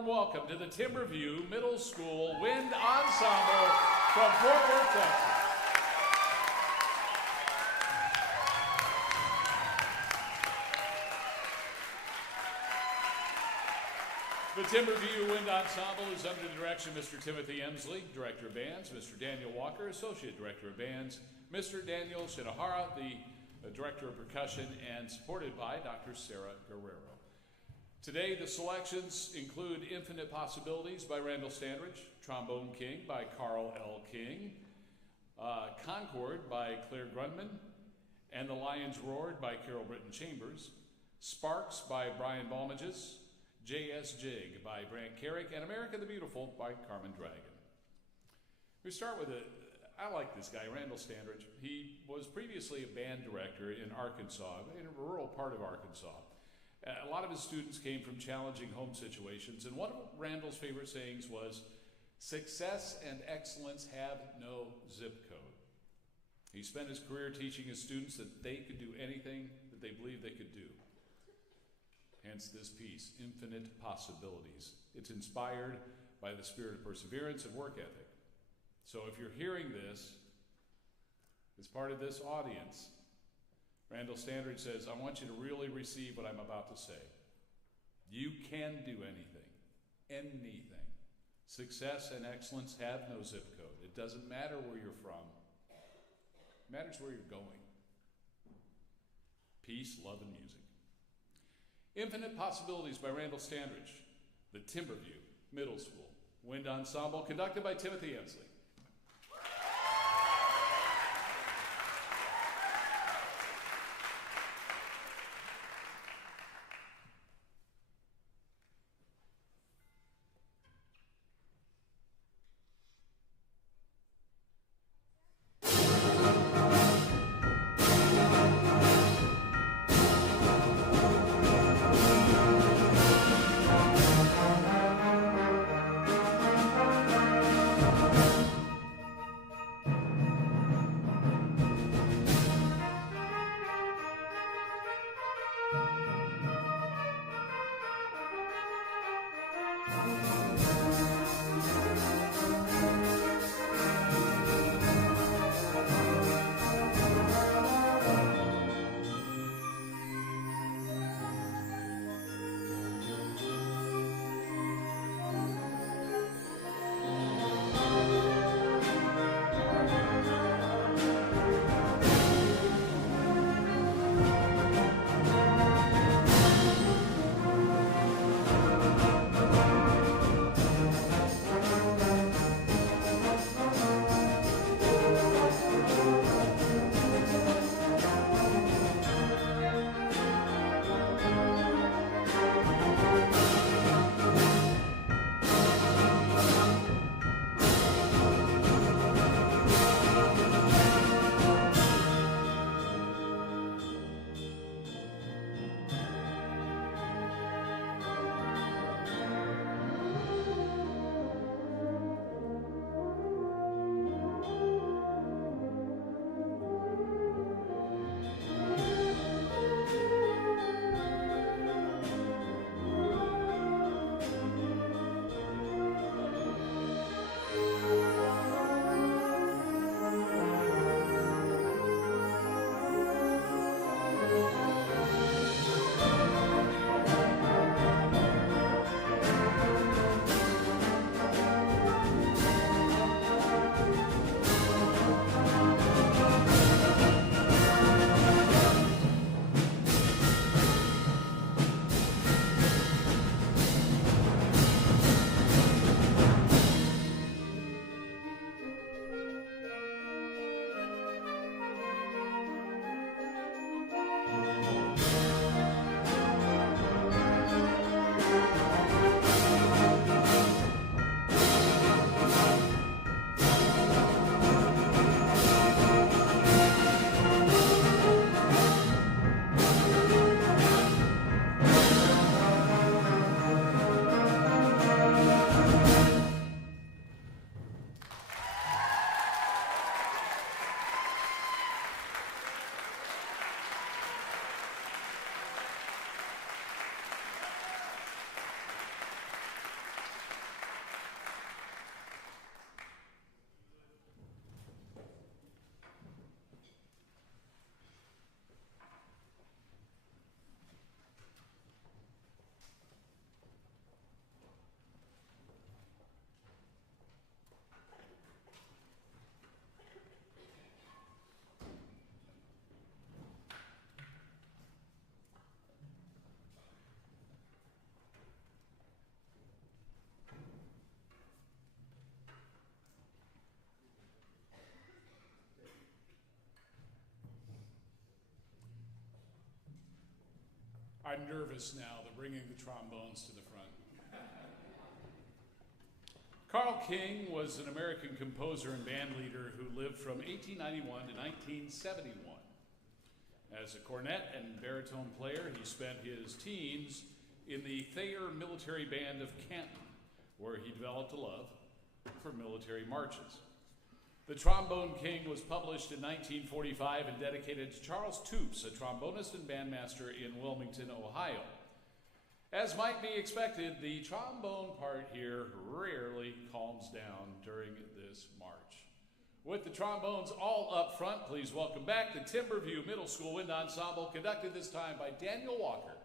warm welcome to the Timberview Middle School Wind Ensemble from Fort Worth, Texas. The Timberview Wind Ensemble is under the direction of Mr. Timothy Emsley, Director of Bands, Mr. Daniel Walker, Associate Director of Bands, Mr. Daniel Shinohara, the Director of Percussion, and supported by Dr. Sarah Guerrero. Today, the selections include Infinite Possibilities by Randall Standridge, Trombone King by Carl L. King, Concord by Claire Grundman, and The Lions Roared by Carol Britton Chambers, Sparks by Brian Balmages, J.S. Jig by Brant Carrick, and America the Beautiful by Carmen Dragon. We start with I like this guy, Randall Standridge. He was previously a band director in Arkansas, in a rural part of Arkansas. A lot of his students came from challenging home situations, and one of Randall's favorite sayings was, "Success and excellence have no zip code." He spent his career teaching his students that they could do anything that they believed they could do. Hence this piece, Infinite Possibilities. It's inspired by the spirit of perseverance and work ethic. So if you're hearing this, as part of this audience, Randall Standridge says, I want you to really receive what I'm about to say. You can do anything, anything. Success and excellence have no zip code. It doesn't matter where you're from. It matters where you're going. Peace, love, and music. Infinite Possibilities by Randall Standridge, the Timberview Middle School Wind Ensemble, conducted by Timothy Emsley. I'm nervous now. They're bringing the trombones to the front. Carl King was an American composer and band leader who lived from 1891 to 1971. As a cornet and baritone player, he spent his teens in the Thayer Military Band of Canton, where he developed a love for military marches. The Trombone King was published in 1945 and dedicated to Charles Toops, a trombonist and bandmaster in Wilmington, Ohio. As might be expected, the trombone part here rarely calms down during this march. With the trombones all up front, please welcome back the Timberview Middle School Wind Ensemble, conducted this time by Daniel Walker.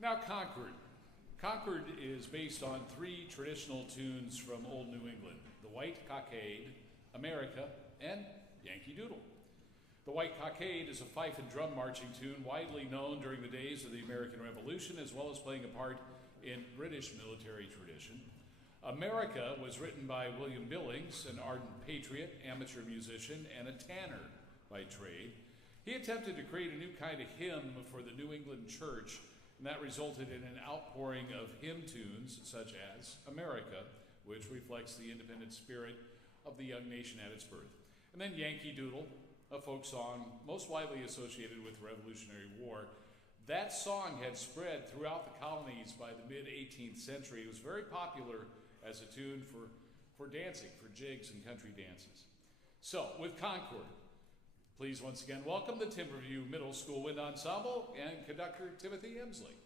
Now Concord. Concord is based on three traditional tunes from Old New England: the White Cockade, America, and Yankee Doodle. The White Cockade is a fife and drum marching tune widely known during the days of the American Revolution, as well as playing a part in British military tradition. America was written by William Billings, an ardent patriot, amateur musician, and a tanner by trade. He attempted to create a new kind of hymn for the New England church, and that resulted in an outpouring of hymn tunes such as America, which reflects the independent spirit of the young nation at its birth. And then Yankee Doodle, a folk song most widely associated with the Revolutionary War. That song had spread throughout the colonies by the mid-18th century. It was very popular as a tune for dancing, for jigs and country dances. So, with Concord, Please once again welcome the Timberview Middle School Wind Ensemble and conductor Timothy Emsley.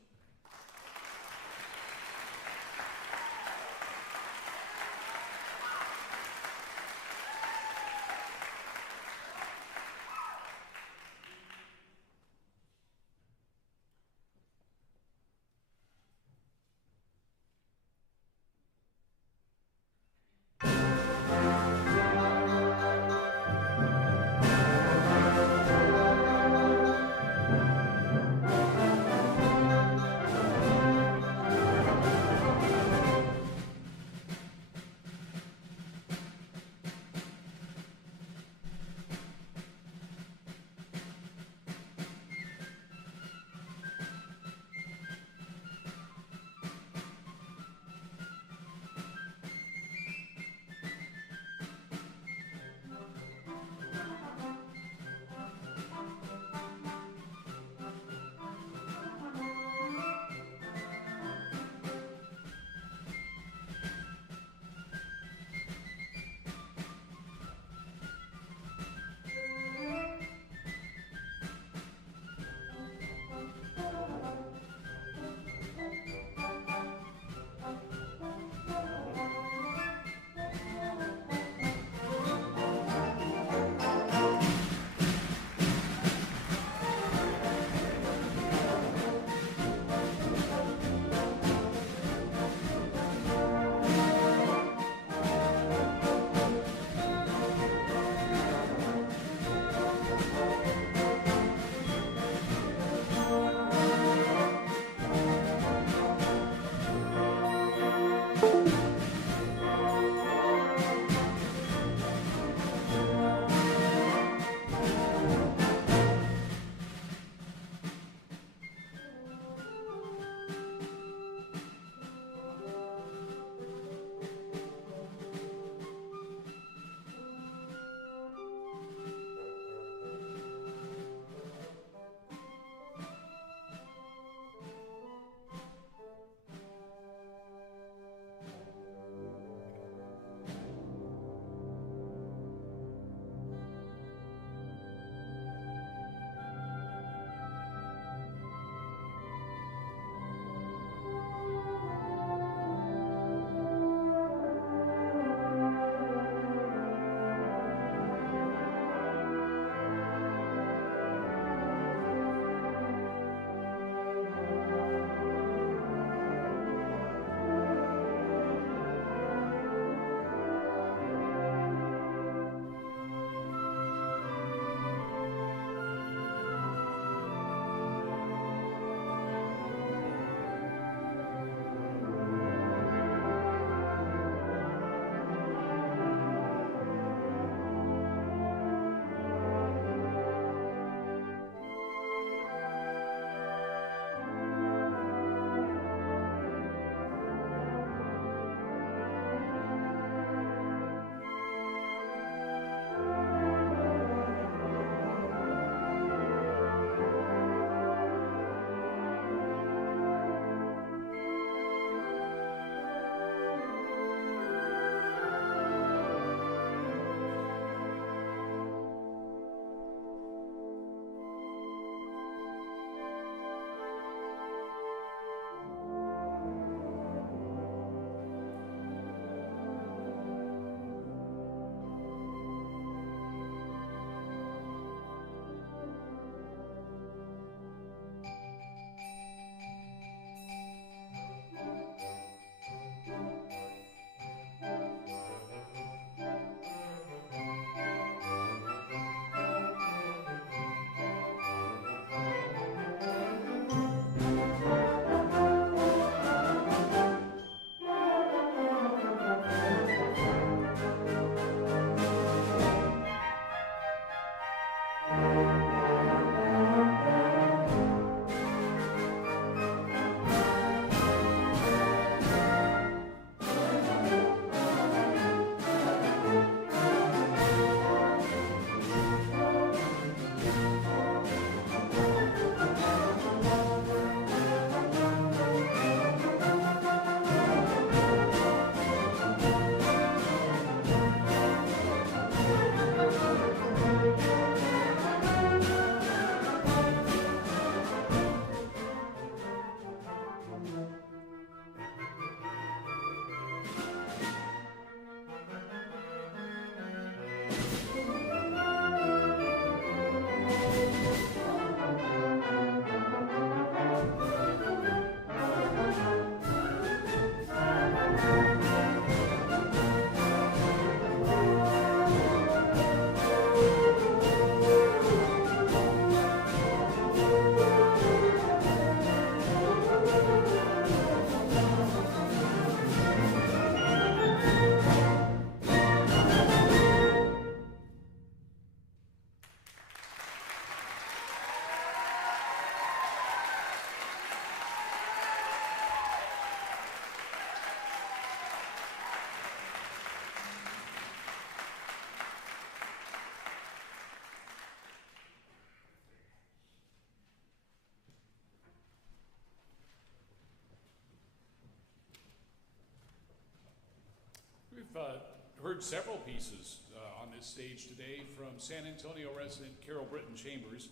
heard several pieces on this stage today from San Antonio resident Carol Britton Chambers.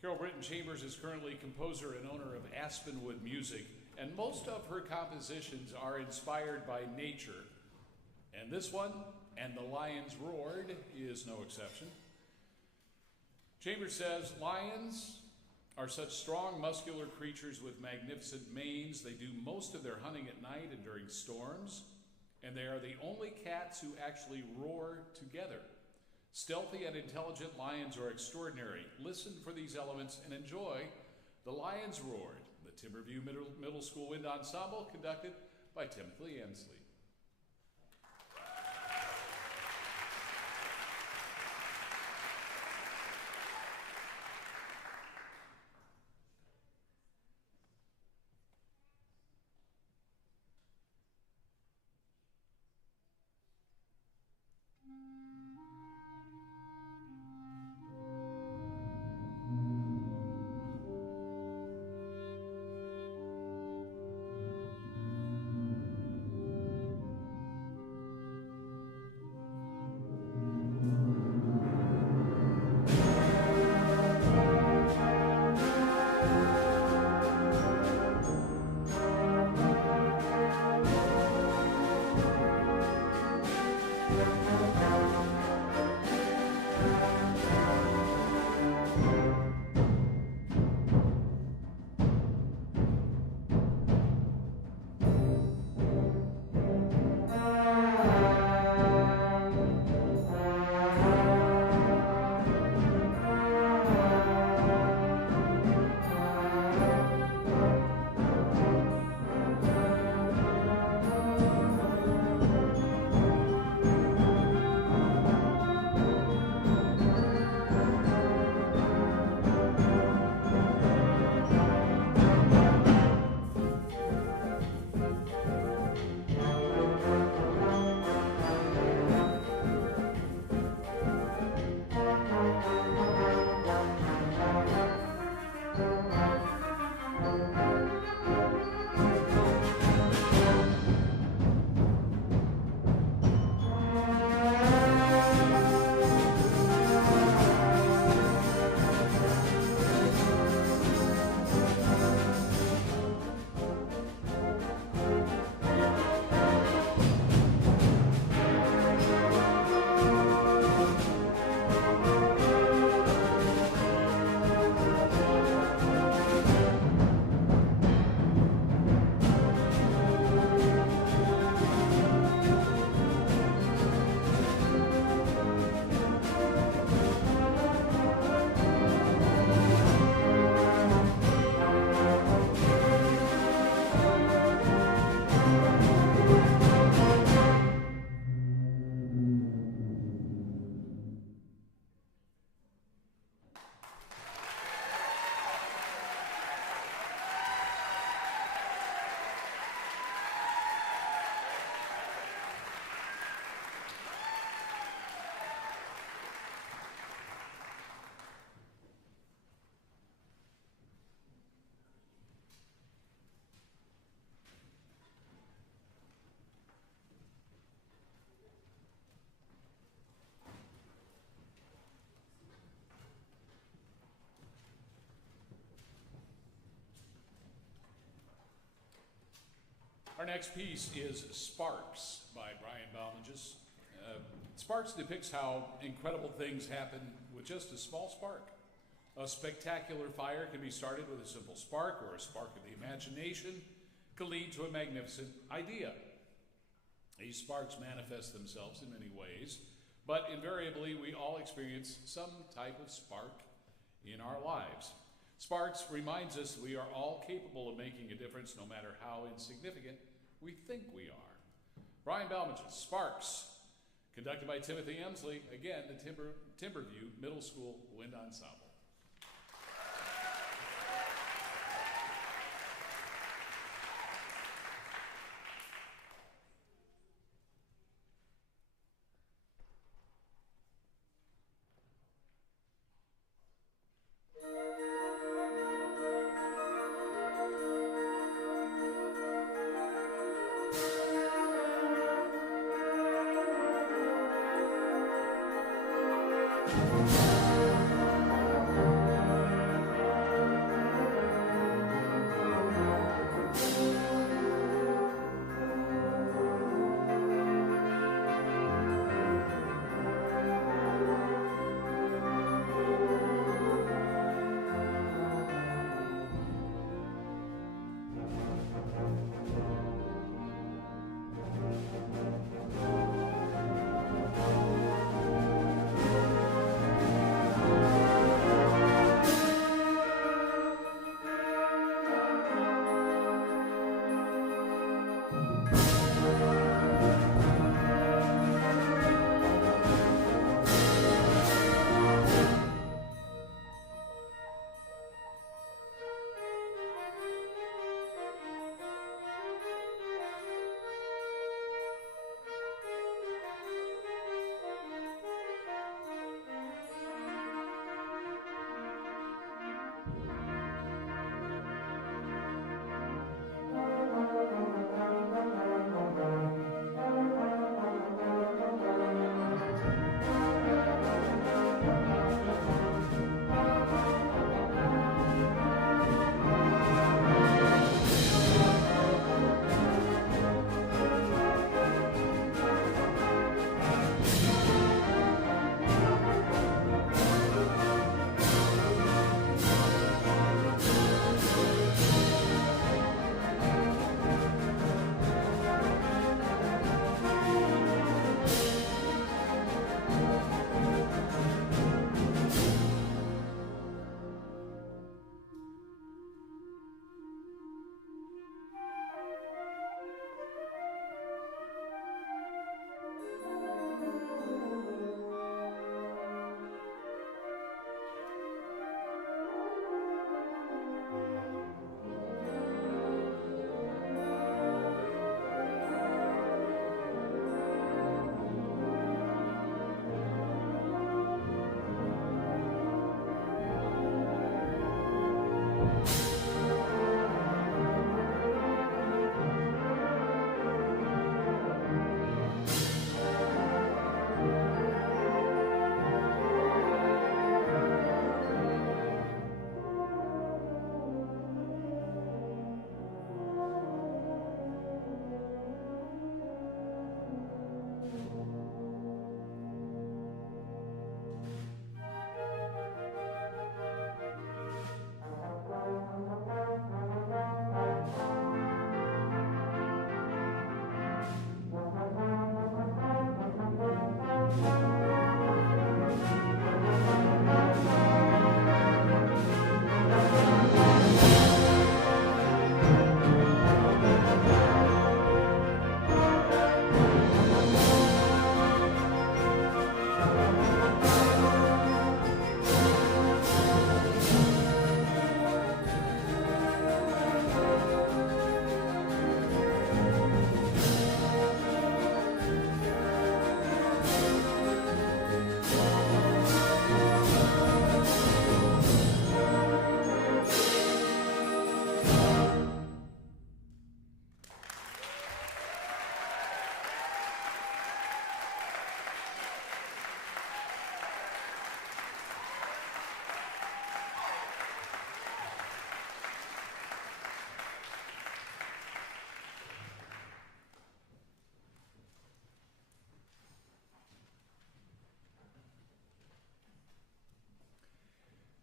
Carol Britton Chambers is currently composer and owner of Aspenwood Music, and most of her compositions are inspired by nature. And this one, "And the Lions Roared," is no exception. Chambers says, "Lions are such strong, muscular creatures with magnificent manes. They do most of their hunting at night and during storms, and they are the only cats who actually roar together. Stealthy and intelligent lions are extraordinary. Listen for these elements and enjoy The Lions Roared," the Timberview Middle School Wind Ensemble, conducted by Timothy Emsley. Our next piece is Sparks by Brian Balmages. Sparks depicts how incredible things happen with just a small spark. A spectacular fire can be started with a simple spark, or a spark of the imagination can lead to a magnificent idea. These sparks manifest themselves in many ways, but invariably we all experience some type of spark in our lives. Sparks reminds us we are all capable of making a difference, no matter how insignificant we think we are. Brian Balmages, Sparks, conducted by Timothy Emsley, again, the Timberview Middle School Wind Ensemble.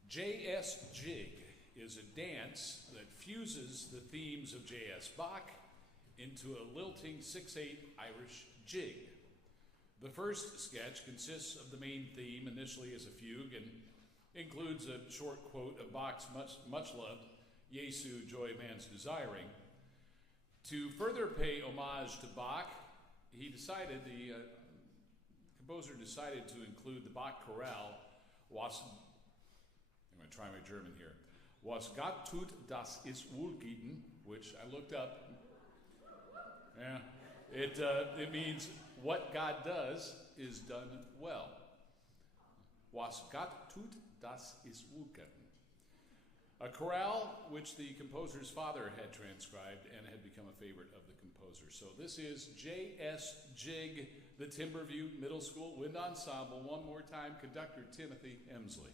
J.S. Jig is a dance that fuses the themes of J.S. Bach into a lilting 6/8 Irish jig. The first sketch consists of the main theme initially as a fugue and includes a short quote of Bach's much loved Jesu, joy man's desiring. To further pay homage to Bach, the composer decided to include the Bach chorale, I'm going to try my German here, Was Gott tut, das ist wohlgehen, which I looked up. Yeah, it means what God does is done well. Was Gott tut, das ist wohlgehen. A chorale which the composer's father had transcribed and had become a favorite of the composer. So this is J.S. Jig, the Timberview Middle School Wind Ensemble. One more time, conductor Timothy Emsley.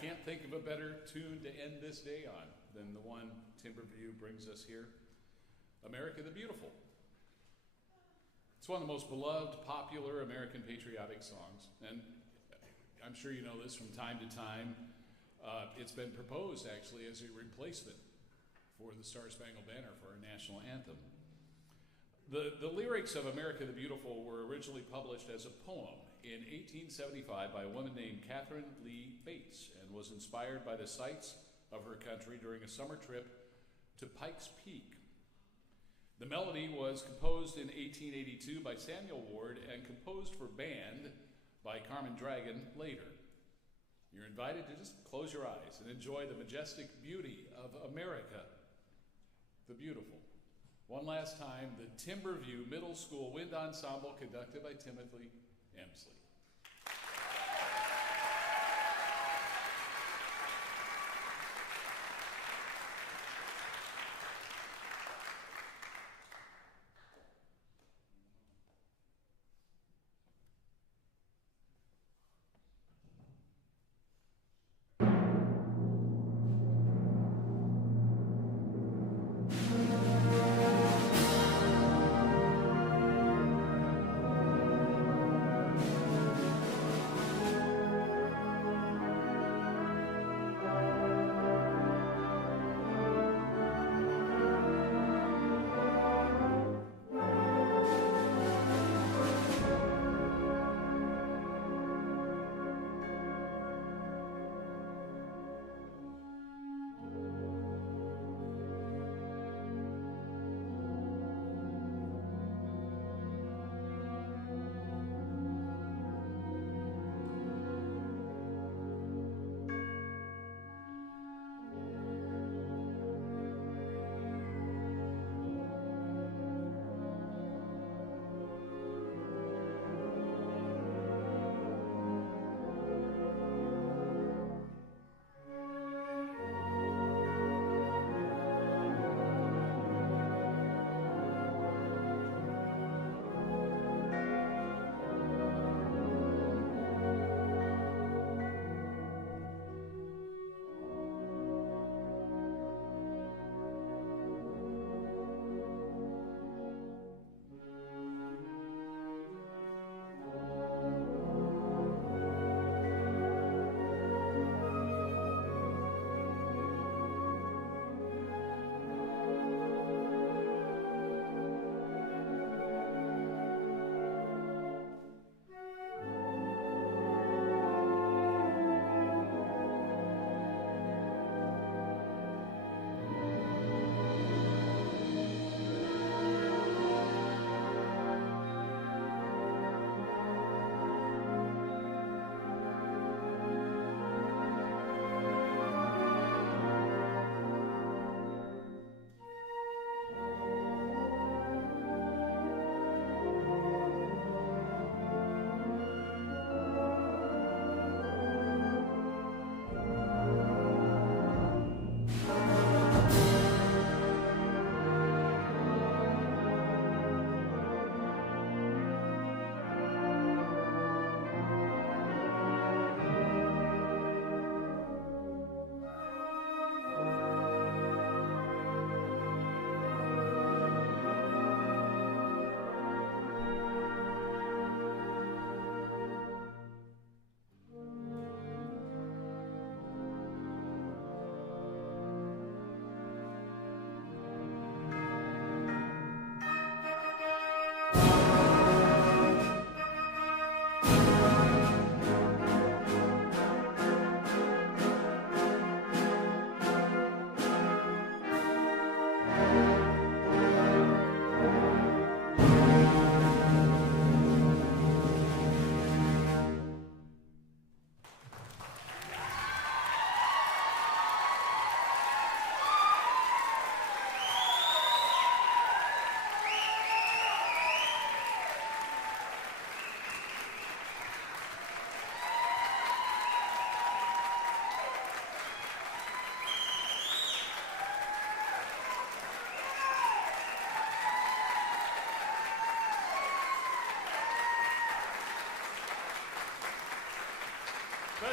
can't think of a better tune to end this day on than the one Timberview brings us here, America the Beautiful. It's one of the most beloved, popular American patriotic songs, and I'm sure you know this from time to time. It's been proposed, actually, as a replacement for the Star-Spangled Banner for our national anthem. The lyrics of America the Beautiful were originally published as a poem in 1875 by a woman named Catherine Lee Bates and was inspired by the sights of her country during a summer trip to Pikes Peak. The melody was composed in 1882 by Samuel Ward and composed for band by Carmen Dragon later. You're invited to just close your eyes and enjoy the majestic beauty of America the Beautiful. One last time, the Timberview Middle School Wind Ensemble conducted by Timothy Emsley.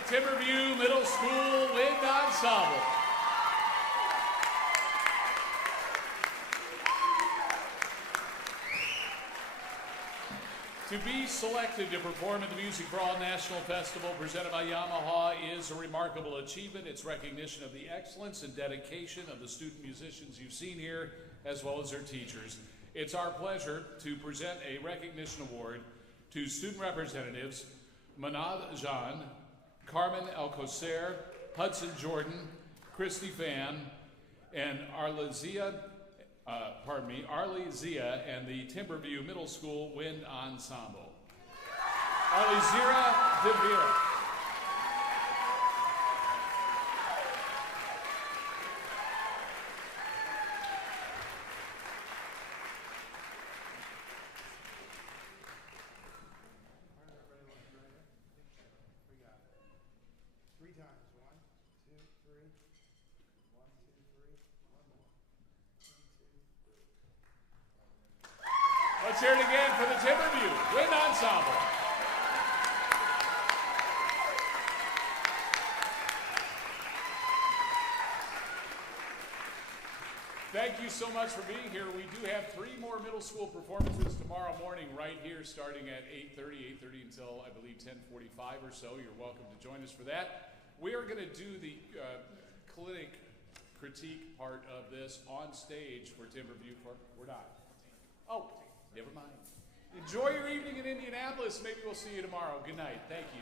Timberview Middle School Wind Ensemble. To be selected to perform at the Music for All National Festival presented by Yamaha is a remarkable achievement. It's recognition of the excellence and dedication of the student musicians you've seen here, as well as their teachers. It's our pleasure to present a recognition award to student representatives Manad Jan, Carmen Alcocer, Hudson Jordan, Christy Fan, and Arlie Zia and the Timberview Middle School Wind Ensemble. Arlizira Devere. Let's hear it again for the Timberview Wind Ensemble. Thank you so much for being here. We do have 3 more middle school performances tomorrow morning right here starting at 8:30 until I believe 10:45 or so. You're welcome to join us for that. We are going to do the clinic critique part of this on stage for Timberview. We're not. Oh. Never mind. Enjoy your evening in Indianapolis. Maybe we'll see you tomorrow. Good night. Thank you.